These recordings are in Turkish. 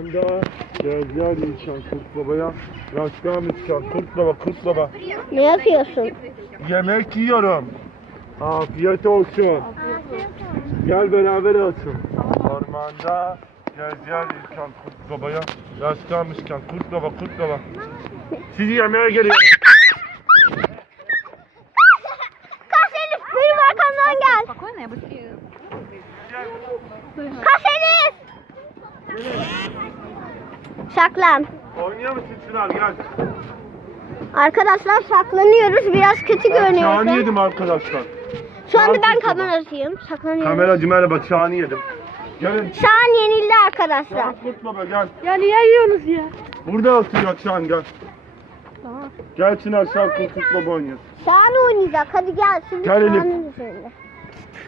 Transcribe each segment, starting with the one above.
anda gezgah içen kurtlabaya rastgah içen kurtlaba kurtlaba. Ne yapıyorsun? Yemek yiyorum. Afiyet olsun. Afiyet olsun. Gel beraber olsun. Ormanda gezgah içen kurtlabaya rastgah içen kurtlaba kurtlaba. Sizi yemeğe geliyorum. Kaç Elif benim arkamdan gel. Kaç Elif. Yeah. Şaklan. Oynuyor musun Çınar? Gel. Arkadaşlar saklanıyoruz. Biraz kötü görünüyor. Çağını yedim arkadaşlar. Şu, şu anda an ben kameracıyım. Saklanıyorum. Kameracı merhaba. Çağını yedim. Gelin. Çağın yenildi arkadaşlar. Çağın tutma be gel. Ya niye yiyorsunuz ya? Burada oturacak Çağın gel. Tamam. Gel Çınar Çağın kurtutma oynuyor. Çağın oynayacak. Hadi gel. Şimdi gel Elif. Söyle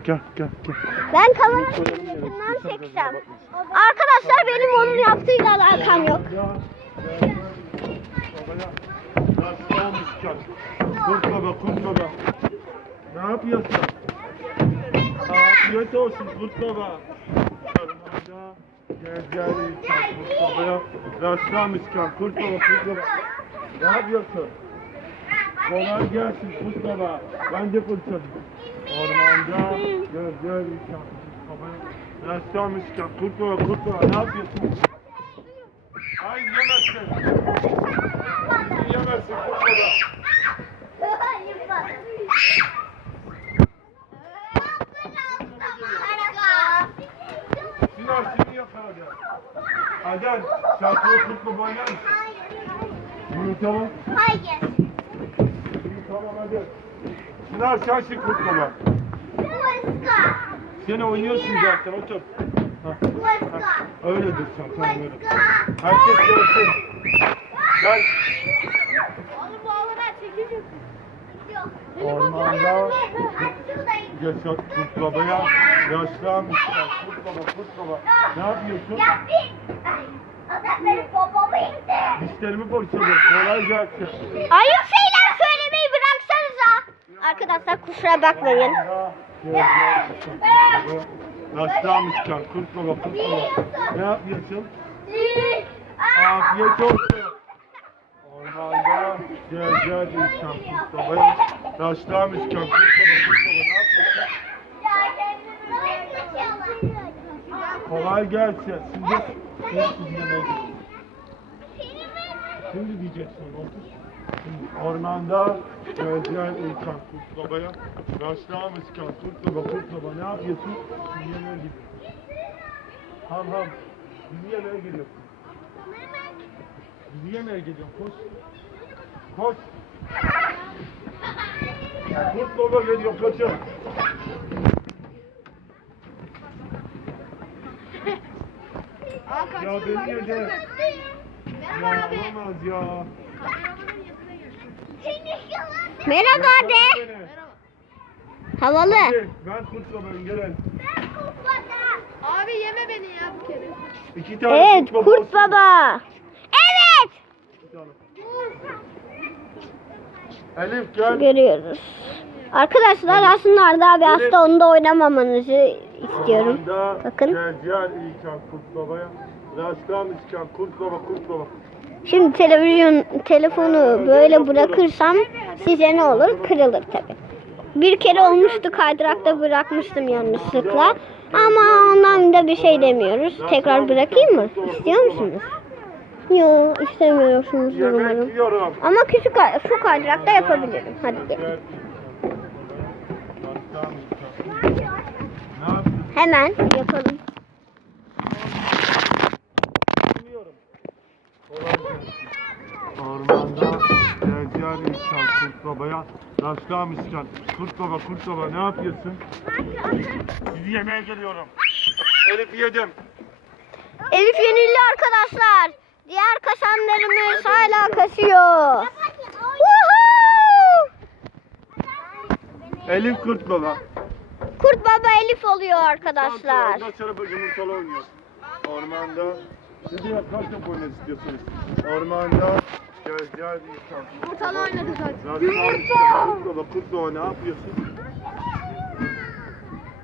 gel gel gel. Ben kameranın yüzünden çekeceğim. Arkadaşlar ok. benim onun yaptığıyla alakam yok. Kurtma be kurtma be. Ne yapıyorsun? Afiyet olsun kurtaba. be. Gel gel. Kurtma be. Rastlam iskan kurtma be kurtma be. Ne yapıyorsun? Kolay gel, kurtma be. Ben de kurtacağım. Ormanda gözler yıkanmış. Rastlamış ki kurtma kurtma ne yapıyorsun? Ay yemezsin. Yemezsin kurtma Adan, şarkıyı tutma boyunca mısın? Hayır, hayır. Bunu tamam. Hayır. Bunu tamam, hadi. Şınar, şaşır kurtma bak. Sen oynuyorsun zaten otur. Ha. ha. Öyle dur sen tamam öyle. Herkes görsün. Gel. gel. Oğlum ağlama çekiyorsun. Ormanda yaşat kurt babaya yaşlanmış. Kurt ya, baba ya, ya, ya. kurt ya, ya, ya. Ne yapıyorsun? Yapayım. Adam benim babamı indi. Dişlerimi borçalıyorum. Kolay açacaksın. Ayıp Arkadaşlar kuşlara bakmayın. Nasılmış kan? Kurtma bak, kurtma. Ne yapıyorsun? Afiyet olsun. Ormanda gel gel insan kurtma. Bayağı taşlamış kan. Kurtma bak, kurtma bak. Ne yapıyorsun? Kolay gelsin. Sizde ne yapıyorsun? Şimdi diyeceksin otur. Şimdi ormanda gözler uçan kurtlabaya rastlamış kan kurtlaba kurtlaba ne yapıyorsun? Dünyaya gidiyor. Ham ham. Bizi yemeye geliyorsun. Bizi yemeye geliyorsun. Koş. geliyor. Koş. Kurtlaba geliyor kaçıyor. Aa, ya beni yedin. Merhaba, Merhaba abi. Olmaz ya. Merhaba abi. Merhaba. Havalı. Abi, ben kutla ben gelen. Ben kurt baba. Abi yeme beni ya bu kere. İki tane evet, kurt baba. Evet kurt baba. Evet. Elif evet. gel. Görüyoruz. Arkadaşlar alsınlar da abi hasta onda oynamamanızı Anlamda istiyorum. Bakın. Gel gel iyi kurt babaya. Şimdi televizyon telefonu böyle bırakırsam size ne olur? Kırılır tabi. Bir kere olmuştu kaydırakta bırakmıştım yanlışlıkla. Ama ondan da bir şey demiyoruz. Tekrar bırakayım mı? İstiyor musunuz? Yo istemiyorsunuz umarım. Ama küçük şu kaydırakta yapabilirim. Hadi gelin. Hemen yapalım. sen kurt babaya? Daşlamışsın. Kurt baba, kurt baba ne yapıyorsun? Sizi yemeye geliyorum. Elif yedim. Elif yenildi arkadaşlar. Diğer kaşanlarımız hala kaşıyor. Elif kurt baba. Kurt baba Elif oluyor arkadaşlar. Ormanda. Ne diyor? Kaç top oynayacaksınız? Ormanda. Geldi geldi insan. Yumurtalı oynadı zaten. Yumurta! Kurt baba kurt baba ne yapıyorsun?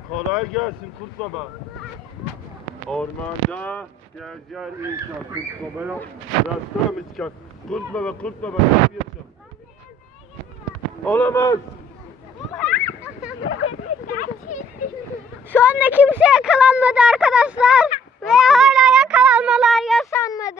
Kolay gelsin kurt baba. Ormanda geldi geldi insan. Kurt baba ya. Rastlar mı çıkar? Kurt baba kurt baba ne yapıyorsun? Olamaz. Şu anda kimse yakalanmadı arkadaşlar. Ve hala yakalanmalar yaşanmadı.